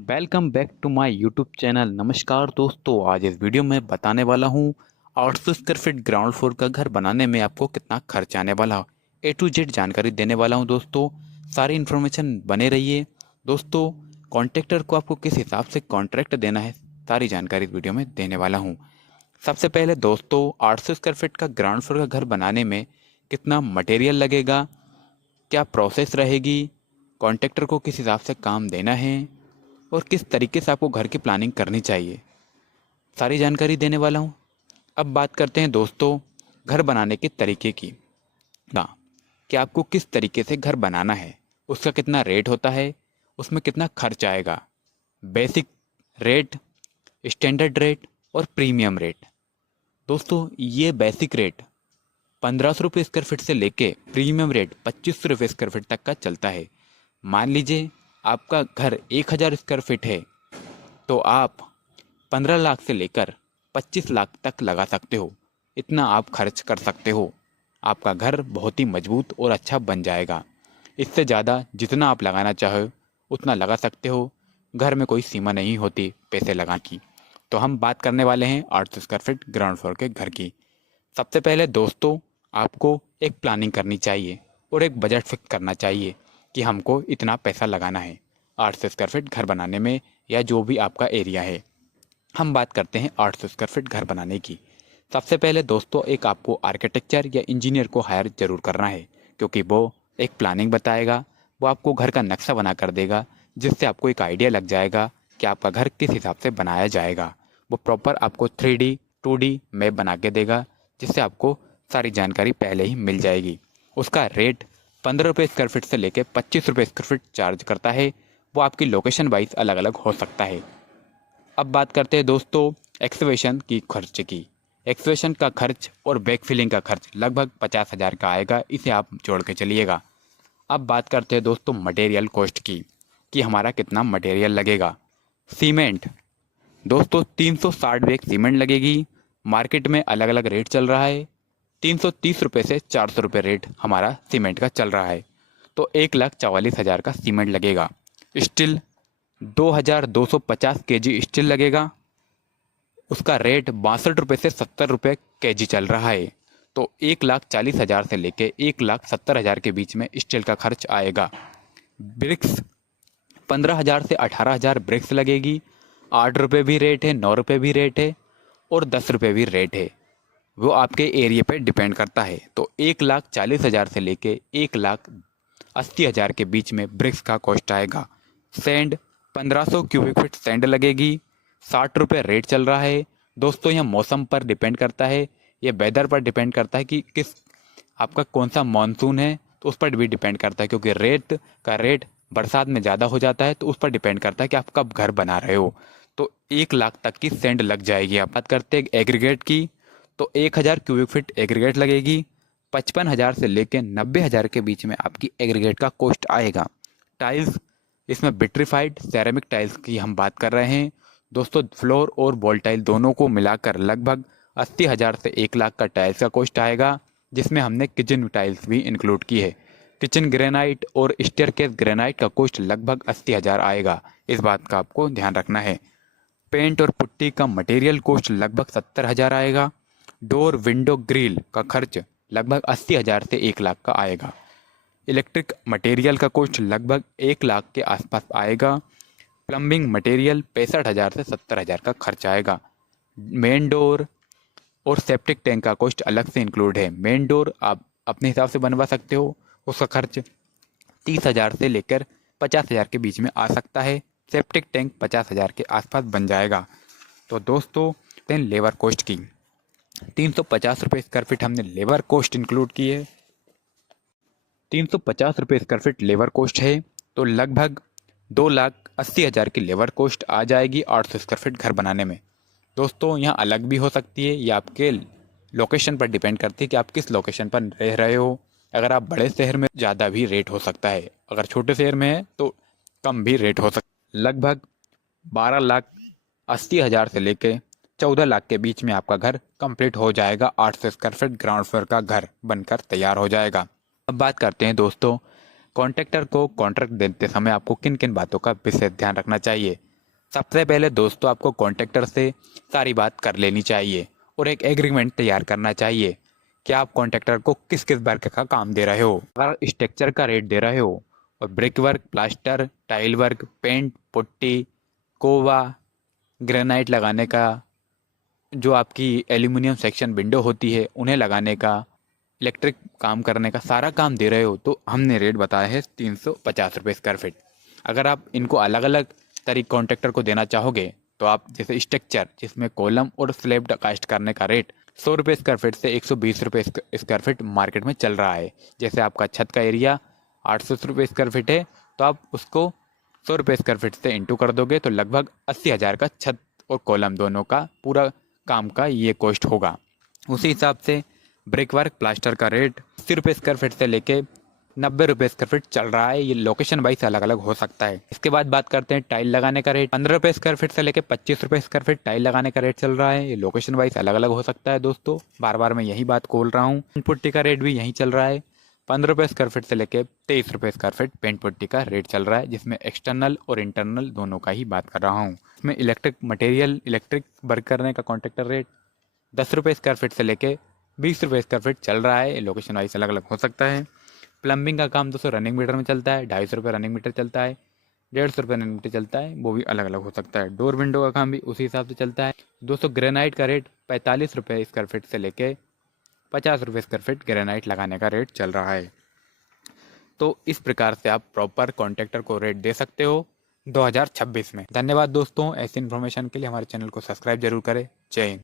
Welcome back to my YouTube channel. नमस्कार दोस्तों, आज इस वीडियो में बताने वाला हूँ 800 स्क्वायर फीट ग्राउंड फ्लोर का घर बनाने में आपको कितना खर्च आने वाला है। ए टू जेड जानकारी देने वाला हूँ दोस्तों, सारी इन्फॉर्मेशन बने रहिए। दोस्तों, कॉन्ट्रैक्टर को आपको किस हिसाब से कॉन्ट्रैक्ट देना है, सारी जानकारी इस वीडियो में देने वाला हूँ। सबसे पहले दोस्तों, 800 स्क्वायर फीट का ग्राउंड फ्लोर का घर बनाने में कितना मटेरियल लगेगा, क्या प्रोसेस रहेगी, कॉन्ट्रैक्टर को किस हिसाब से काम देना है और किस तरीके से आपको घर की प्लानिंग करनी चाहिए, सारी जानकारी देने वाला हूँ। अब बात करते हैं दोस्तों घर बनाने के तरीके की। हाँ, कि आपको किस तरीके से घर बनाना है, उसका कितना रेट होता है, उसमें कितना खर्च आएगा, बेसिक रेट, स्टैंडर्ड रेट और प्रीमियम रेट। दोस्तों, ये बेसिक रेट 1500 रुपये स्क्वायर फीट से लेके प्रीमियम रेट 2500 रुपये स्क्वायर फीट तक का चलता है। मान लीजिए आपका घर 1000 स्क्वायर फीट है तो आप 15 लाख से लेकर 25 लाख तक लगा सकते हो। इतना आप खर्च कर सकते हो, आपका घर बहुत ही मजबूत और अच्छा बन जाएगा। इससे ज़्यादा जितना आप लगाना चाहो उतना लगा सकते हो, घर में कोई सीमा नहीं होती पैसे लगाने की। तो हम बात करने वाले हैं 800 स्क्वायर फीट ग्राउंड फ्लोर के घर की। सबसे पहले दोस्तों, आपको एक प्लानिंग करनी चाहिए और एक बजट फिक्स करना चाहिए कि हमको इतना पैसा लगाना है 800 स्क्वायर फीट घर बनाने में, या जो भी आपका एरिया है। हम बात करते हैं 800 स्क्वायर फीट घर बनाने की। सबसे पहले दोस्तों, एक आपको आर्किटेक्चर या इंजीनियर को हायर ज़रूर करना है, क्योंकि वो एक प्लानिंग बताएगा, वो आपको घर का नक्शा बना कर देगा, जिससे आपको एक आइडिया लग जाएगा कि आपका घर किस हिसाब से बनाया जाएगा। वो प्रॉपर आपको 3D 2D मैप बना के देगा, जिससे आपको सारी जानकारी पहले ही मिल जाएगी। उसका रेट 15 रुपये स्क्वायर फीट से लेकर 25 रुपये स्क्वायर फीट चार्ज करता है। वो आपकी लोकेशन वाइज अलग अलग हो सकता है। अब बात करते हैं दोस्तों एक्सवेशन की खर्च की। एक्सवेशन का खर्च और बैक फिलिंग का खर्च लगभग 50,000 का आएगा, इसे आप जोड़ के चलिएगा। अब बात करते हैं दोस्तों मटेरियल कॉस्ट की, कि हमारा कितना मटेरियल लगेगा। सीमेंट दोस्तों 360 बैग सीमेंट लगेगी। मार्केट में अलग अलग रेट चल रहा है, 330 रुपये से 400 रुपये रेट हमारा सीमेंट का चल रहा है। तो 1,44,000 का सीमेंट लगेगा। स्टील 2,250 kg स्टील लगेगा, उसका रेट 62 रुपये से 70 रुपये kg चल रहा है। तो 1,40,000 से लेके 1,70,000 के बीच में स्टील का खर्च आएगा। ब्रिक्स 15,000 से 18,000 ब्रिक्स लगेगी। 8 रुपये भी रेट है, 9 रुपये भी रेट है और 10 रुपये भी रेट है, वो आपके एरिया पे डिपेंड करता है। तो 1,40,000 से लेके 1,80,000 के बीच में ब्रिक्स का कॉस्ट आएगा। सैंड 1500 क्यूबिक फीट सैंड लगेगी, 60 रुपये रेट चल रहा है। दोस्तों, यह मौसम पर डिपेंड करता है, ये वेदर पर डिपेंड करता है कि किस आपका कौन सा मानसून है, तो उस पर भी डिपेंड करता है, क्योंकि रेट बरसात में ज़्यादा हो जाता है, तो उस पर डिपेंड करता है कि आप कब घर बना रहे हो। तो 1 लाख तक की सैंड लग जाएगी। आप बात करते हैं एग्रीगेट की, तो 1,000 क्यूबिक फीट एग्रीगेट लगेगी। 55,000 से लेकर 90,000 के बीच में आपकी एग्रीगेट का कॉस्ट आएगा। टाइल्स, इसमें विट्रीफाइड सेरेमिक टाइल्स की हम बात कर रहे हैं दोस्तों। फ्लोर और वॉल टाइल दोनों को मिलाकर लगभग 80,000 से 1 लाख का टाइल्स का कॉस्ट आएगा, जिसमें हमने किचन टाइल्स भी इंक्लूड की है। किचन ग्रेनाइट और स्टेयरकेस ग्रेनाइट का कॉस्ट लगभग 80,000 आएगा, इस बात का आपको ध्यान रखना है। पेंट और पुट्टी का मटेरियल कॉस्ट लगभग 70,000 आएगा। डोर विंडो ग्रिल का खर्च लगभग 80,000 से 1 लाख का आएगा। इलेक्ट्रिक मटेरियल का कॉस्ट लगभग 1 लाख के आसपास आएगा। प्लम्बिंग मटेरियल 65,000 से 70,000 का खर्च आएगा। मेन डोर और सेप्टिक टैंक का कॉस्ट अलग से इंक्लूड है। मेन डोर आप अपने हिसाब से बनवा सकते हो, उसका खर्च 30,000 से लेकर 50,000 के बीच में आ सकता है। सेप्टिक टैंक 50,000 के आसपास बन जाएगा। तो दोस्तों, देन लेबर कॉस्ट की 350 रुपये स्क्वायर फीट हमने लेबर कॉस्ट इंक्लूड की है। 350 रुपये स्क्वायर फीट लेबर कॉस्ट है, तो लगभग 2,80,000 की लेबर कॉस्ट आ जाएगी 800 स्क्वायर फीट घर बनाने में। दोस्तों, यहाँ अलग भी हो सकती है, या आपके लोकेशन पर डिपेंड करती है कि आप किस लोकेशन पर रह रहे हो। अगर आप बड़े शहर में ज़्यादा भी रेट हो सकता है, अगर छोटे शहर में है तो कम भी रेट हो सकता है। लगभग 12,80,000 से लेके 14 लाख के बीच में आपका घर कंप्लीट हो जाएगा। 800 स्क्वायर फीट ग्राउंड फ्लोर का घर बनकर तैयार हो जाएगा। अब बात करते हैं दोस्तों, कॉन्ट्रैक्टर को कॉन्ट्रैक्ट देते समय आपको किन किन बातों का विशेष ध्यान रखना चाहिए। सबसे पहले दोस्तों आपको कॉन्ट्रैक्टर से सारी बात कर लेनी चाहिए और एक एग्रीमेंट तैयार करना चाहिए कि आप कॉन्ट्रैक्टर को किस किस वर्क का काम दे रहे हो। अगर स्ट्रक्चर का रेट दे रहे हो और brick work, plaster, tile work, paint, putty, कोवा, ग्रेनाइट लगाने का, जो आपकी एल्यूमिनियम सेक्शन विंडो होती है उन्हें लगाने का, इलेक्ट्रिक काम करने का सारा काम दे रहे हो तो हमने रेट बताया है 350 रुपये स्क्वायर फीट। अगर आप इनको अलग अलग तरीके कॉन्ट्रैक्टर को देना चाहोगे तो आप जैसे स्ट्रक्चर जिसमें कॉलम और स्लैब कास्ट करने का रेट 100 रुपये स्क्वायर फीट से 120 रुपये स्क्वायर फीट मार्केट में चल रहा है। जैसे आपका छत का एरिया 800 रुपये स्क्वायर फीट है तो आप उसको 100 रुपये स्क्वायर फीट से इंटू कर दोगे तो लगभग 80,000 का छत और कॉलम दोनों का पूरा काम का ये कॉस्ट होगा। उसी हिसाब से ब्रिक वर्क, प्लास्टर का रेट 80 रुपये स्क्वायर फीट से लेके 90 रुपये स्क्वायर फीट चल रहा है। ये लोकेशन वाइज अलग अलग हो सकता है। इसके बाद बात करते हैं टाइल लगाने का रेट। 15 रुपये स्क्वायर फीट से लेके 25 रुपये स्क्वायर फीट टाइल लगाने का रेट चल रहा है। ये लोकेशन वाइज अलग अलग हो सकता है दोस्तों, बार बार मैं यही बात बोल रहा हूँ। पेंट पुट्टी का रेट भी यही चल रहा है। 15 रुपये स्क्वायर फीट से लेके 23 रुपये स्क्वायर फीट पेंट पुट्टी का रेट चल रहा है, जिसमें एक्सटर्नल और इंटरनल दोनों का ही बात कर रहा हूँ। इसमें इलेक्ट्रिक मटेरियल, इलेक्ट्रिक वर्क करने का कॉन्ट्रैक्टर रेट 10 रुपये स्क्वायर फीट से लेके 20 रुपये स्क्वायर फीट चल रहा है। लोकेशन वाइज अलग अलग हो सकता है। प्लम्बिंग का काम दोस्तों रनिंग मीटर में चलता है, 250 रुपये रनिंग मीटर चलता है, 150 रुपये रनिंग मीटर चलता है, वो भी अलग अलग हो सकता है। डोर विंडो का काम भी उसी हिसाब से चलता है। दोस्तों ग्रेनाइट का रेट 45 रुपये स्क्वायर फीट से लेके 50 रुपये स्क्वायर फीट ग्रेनाइट लगाने का रेट चल रहा है। तो इस प्रकार से आप प्रॉपर कॉन्ट्रैक्टर को रेट दे सकते हो 2026 में। धन्यवाद दोस्तों, ऐसी इन्फॉर्मेशन के लिए हमारे चैनल को सब्सक्राइब जरूर करें। जय हिंद।